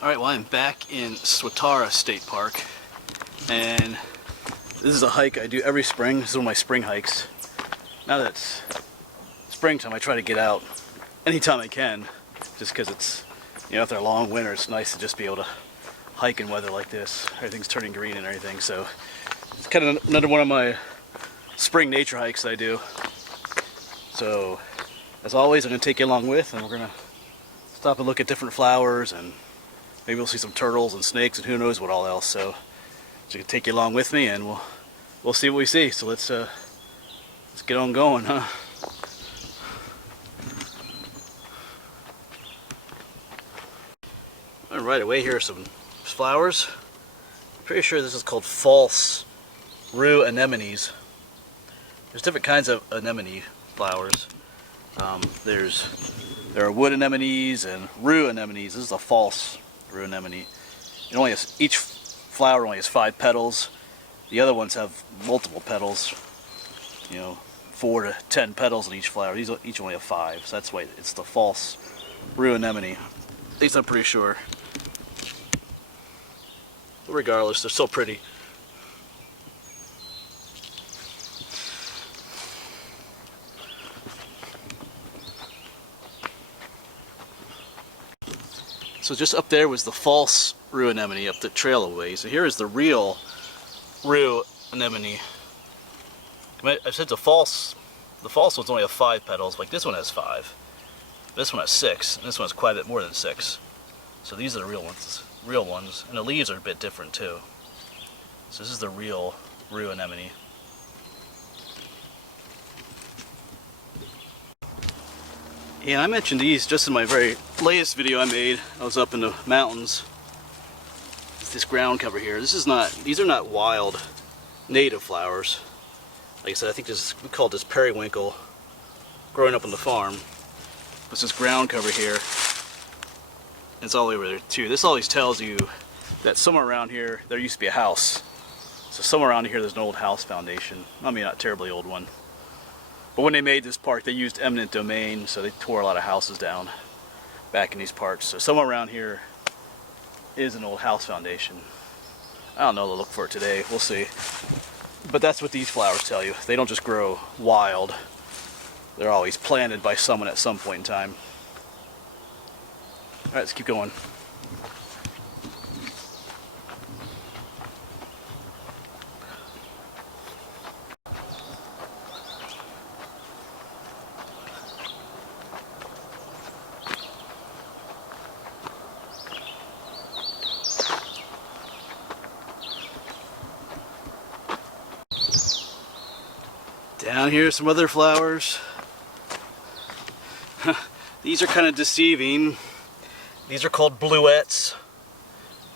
Alright, well I'm back in Swatara State Park, and this is a hike I do every spring. This is one of my spring hikes. Now that it's springtime, I try to get out anytime I can, just because it's, after a long winter, it's nice to just be able to hike in weather like this. Everything's turning green and everything, so it's kind of another one of my spring nature hikes that I do. So, as always, I'm going to take you along with, and we're going to stop and look at different flowers, and maybe we'll see some turtles and snakes and who knows what all else. So I can take you along with me, and we'll see what we see. So let's get on going, huh? All right, away here are some flowers. I'm pretty sure this is called false rue anemones. There's different kinds of anemone flowers. There are wood anemones and rue anemones. This is a false rue anemone. It only has, each flower only has 5 petals. The other ones have multiple petals. 4 to 10 petals in each flower. These each only have 5, so that's why it's the false rue anemone. At least I'm pretty sure. But regardless, they're so pretty. So just up there was the false rue anemone up the trail away. So here is the real rue anemone. I said the false ones only have 5 petals. Like this one has 5. This one has 6, and this one has quite a bit more than 6. So these are the real ones, and the leaves are a bit different too. So this is the real rue anemone. And I mentioned these just in my very latest video I made. I was up in the mountains. It's this ground cover here. These are not wild native flowers. Like I said, I think we call this periwinkle growing up on the farm. It's this ground cover here. And it's all over there too. This always tells you that somewhere around here there used to be a house. So somewhere around here there's an old house foundation. I mean, not a terribly old one. But when they made this park, they used eminent domain, so they tore a lot of houses down back in these parks. So somewhere around here is an old house foundation. I don't know what to look for today. We'll see. But that's what these flowers tell you. They don't just grow wild. They're always planted by someone at some point in time. All right, let's keep going. Down here, some other flowers. These are kind of deceiving. These are called Bluets,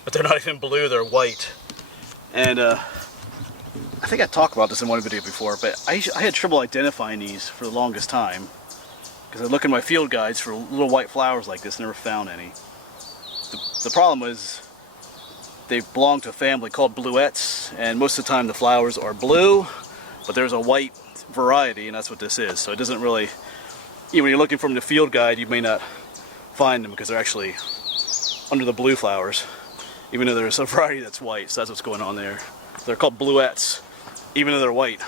but they're not even blue, they're white. And I think I talked about this in one video before, but I had trouble identifying these for the longest time, because I look in my field guides for little white flowers like this, never found any. The problem was they belong to a family called Bluets, and most of the time the flowers are blue, but there's a white variety, and that's what this is. So it doesn't really, even when you're looking from the field guide, you may not find them because they're actually under the blue flowers, even though there's a variety that's white. So that's what's going on there. They're called Bluets, even though they're white.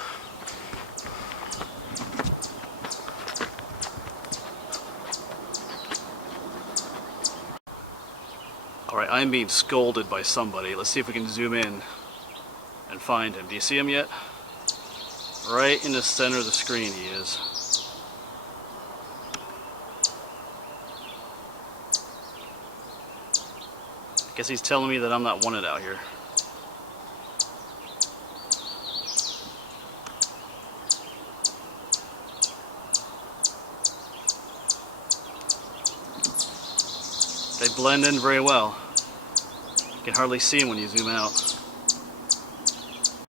Alright, I'm being scolded by somebody. Let's see if we can zoom in and find him. Do you see him yet? Right in the center of the screen he is. I guess he's telling me that I'm not wanted out here. They blend in very well. You can hardly see them when you zoom out.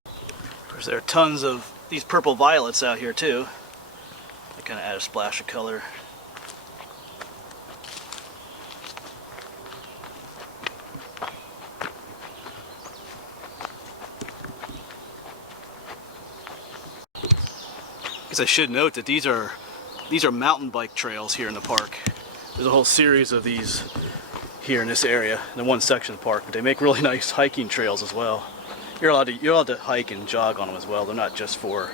Of course, there are tons of these purple violets out here too. They kind of add a splash of color. I should note that these are mountain bike trails here in the park. There's a whole series of these here in this area, in the one section of the park, but they make really nice hiking trails as well. You're allowed to hike and jog on them as well. They're not just for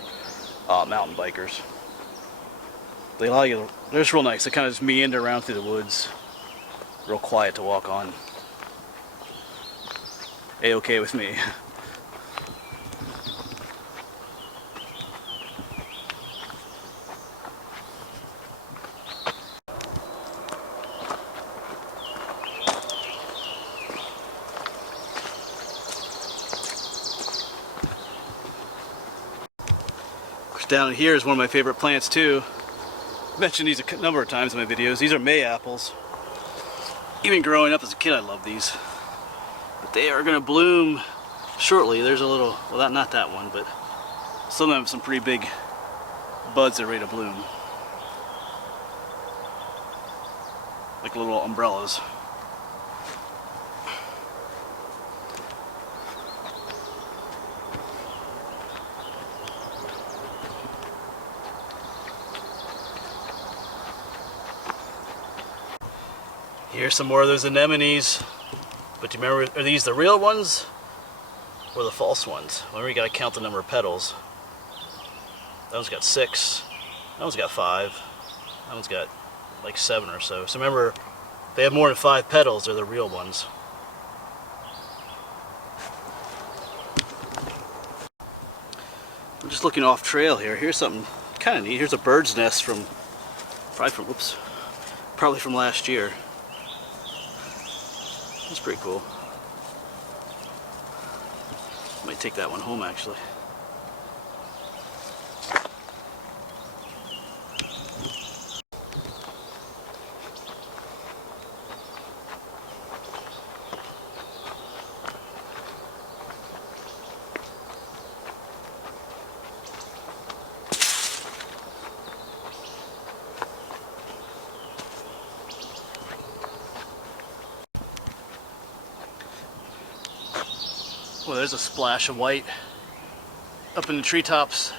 mountain bikers. They allow you. They're just real nice. They kind of just meander around through the woods, real quiet to walk on. A-okay with me. Down here is one of my favorite plants too. I've mentioned these a number of times in my videos. These are May apples. Even growing up as a kid, I loved these. But they are going to bloom shortly. There's a little, well, not that one, but some of them have some pretty big buds that are ready to bloom. Like little umbrellas. Here's some more of those anemones. But do you remember, are these the real ones or the false ones? Remember, you gotta count the number of petals. That one's got 6. That one's got 5. That one's got like 7 or so. So remember, if they have more than 5 petals, they're the real ones. I'm just looking off trail here. Here's something kind of neat. Here's a bird's nest from, probably from last year. That's pretty cool. Might take that one home actually. Well, there's a splash of white up in the treetops.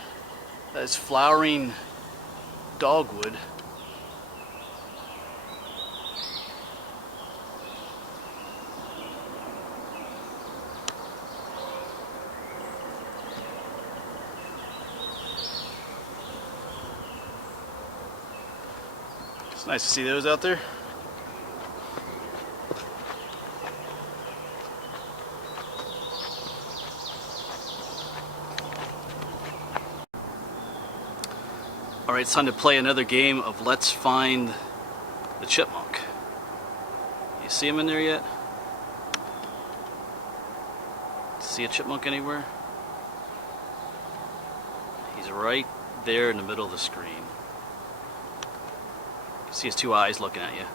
That is flowering dogwood. It's nice to see those out there. Alright, it's time to play another game of Let's Find the Chipmunk. You see him in there yet? See a chipmunk anywhere? He's right there in the middle of the screen. You can see his 2 eyes looking at you.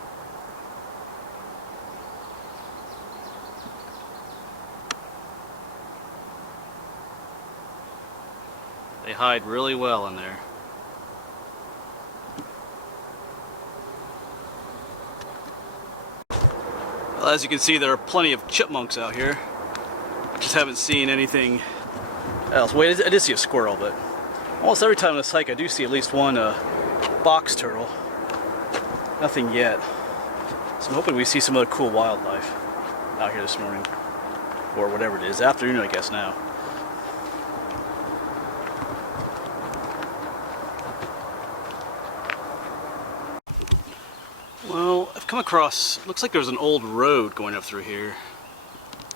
They hide really well in there. Well, as you can see, there are plenty of chipmunks out here. I just haven't seen anything else. Wait, I did see a squirrel, but almost every time on this hike I do see at least one box turtle. Nothing yet. So I'm hoping we see some other cool wildlife out here this morning. Or whatever it is. Afternoon, I guess, now. Well, I've come across, looks like there's an old road going up through here.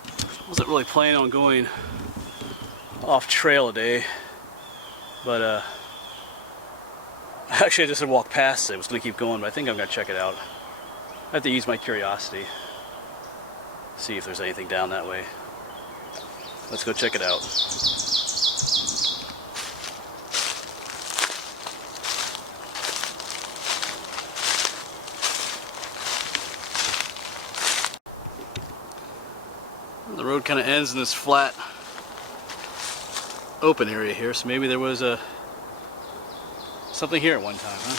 I wasn't really planning on going off trail today, but actually I just had walked past it. I was going to keep going, but I think I'm going to check it out. I have to use my curiosity, see if there's anything down that way. Let's go check it out. The road kind of ends in this flat open area here, so maybe there was something here at one time, huh?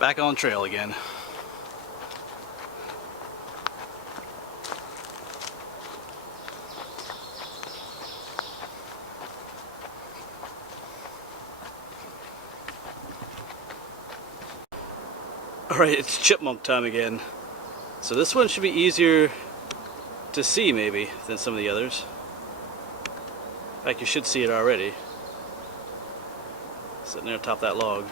Back on trail again. Alright, it's chipmunk time again. So this one should be easier to see maybe than some of the others. In fact, you should see it already. Sitting there atop that log.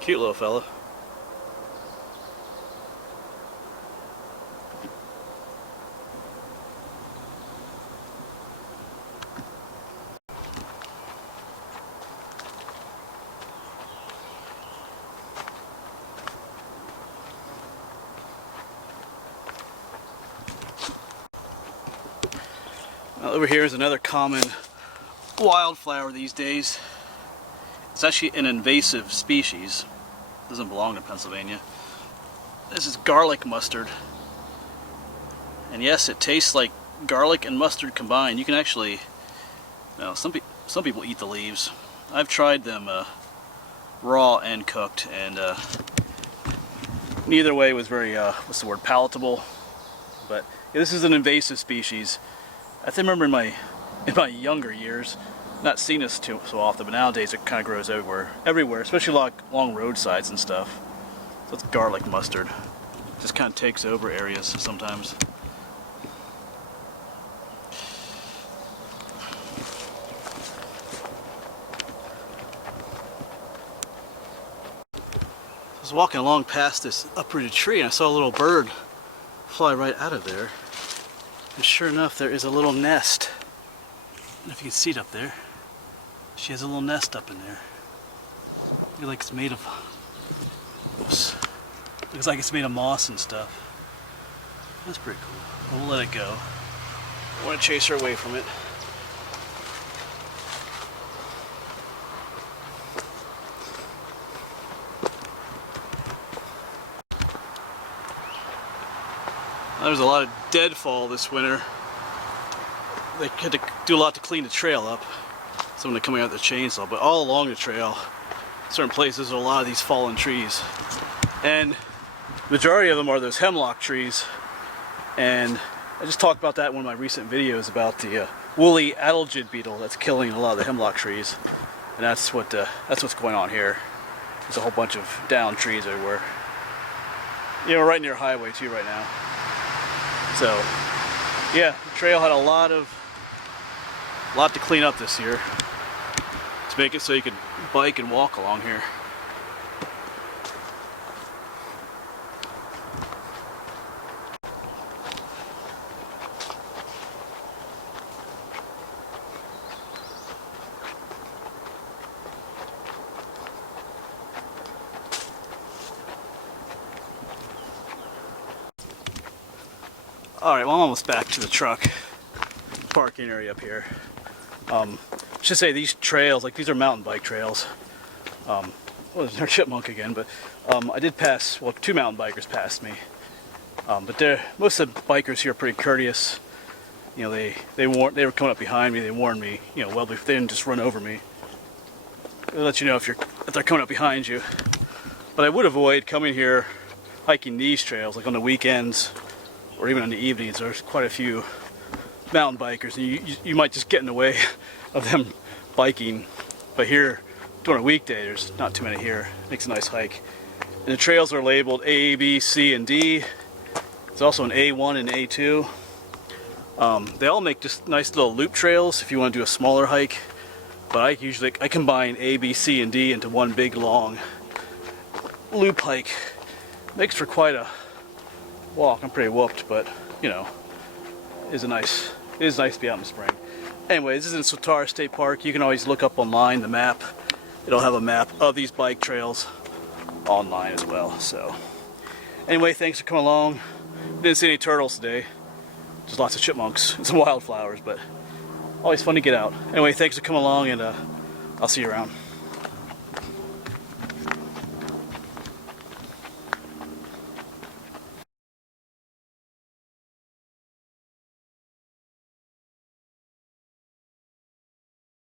Cute little fella. Over here is another common wildflower these days. It's actually an invasive species. It doesn't belong to Pennsylvania. This is garlic mustard. And yes, it tastes like garlic and mustard combined. You can actually, some people eat the leaves. I've tried them raw and cooked, and neither way was very, palatable. But yeah, this is an invasive species. I remember in my younger years, not seeing this so often, but nowadays it kind of grows everywhere, especially along roadsides and stuff. So it's garlic mustard. Just kind of takes over areas sometimes. I was walking along past this uprooted tree and I saw a little bird fly right out of there. And sure enough, there is a little nest. I don't know if you can see it up there. She has a little nest up in there. Looks like it's made of. Oops. Looks like it's made of moss and stuff. That's pretty cool. We'll let it go. I want to chase her away from it. There was a lot of deadfall this winter. They had to do a lot to clean the trail up. Some of them coming out with the chainsaw, but all along the trail, certain places, are a lot of these fallen trees. And the majority of them are those hemlock trees. And I just talked about that in one of my recent videos about the woolly adelgid beetle that's killing a lot of the hemlock trees. And that's what's going on here. There's a whole bunch of downed trees everywhere. You know, right near a highway too right now. So, yeah, the trail had a lot to clean up this year to make it so you could bike and walk along here. Alright, well, I'm almost back to the truck parking area up here. I should say these trails, like these are mountain bike trails. Well, there's no chipmunk again, but I did pass, well, 2 mountain bikers passed me. But most of the bikers here are pretty courteous. You know, they were coming up behind me, they warned me, you know, well, they didn't just run over me. They'll let you know if they're coming up behind you. But I would avoid coming here hiking these trails, like on the weekends, or even in the evenings. There's quite a few mountain bikers, and you might just get in the way of them biking. But here, during a weekday, there's not too many here. Makes a nice hike. And the trails are labeled A, B, C, and D. There's also an A1 and A2. They all make just nice little loop trails if you want to do a smaller hike. But I combine A, B, C, and D into one big long loop hike. Makes for quite a walk. I'm pretty whooped, but you know, it is nice to be out in the spring. Anyway, this is in Swatara State Park. You can always look up online the map. It'll have a map of these bike trails online as well. So anyway, thanks for coming along. Didn't see any turtles today. Just lots of chipmunks and some wildflowers, but always fun to get out. Anyway, thanks for coming along, and I'll see you around.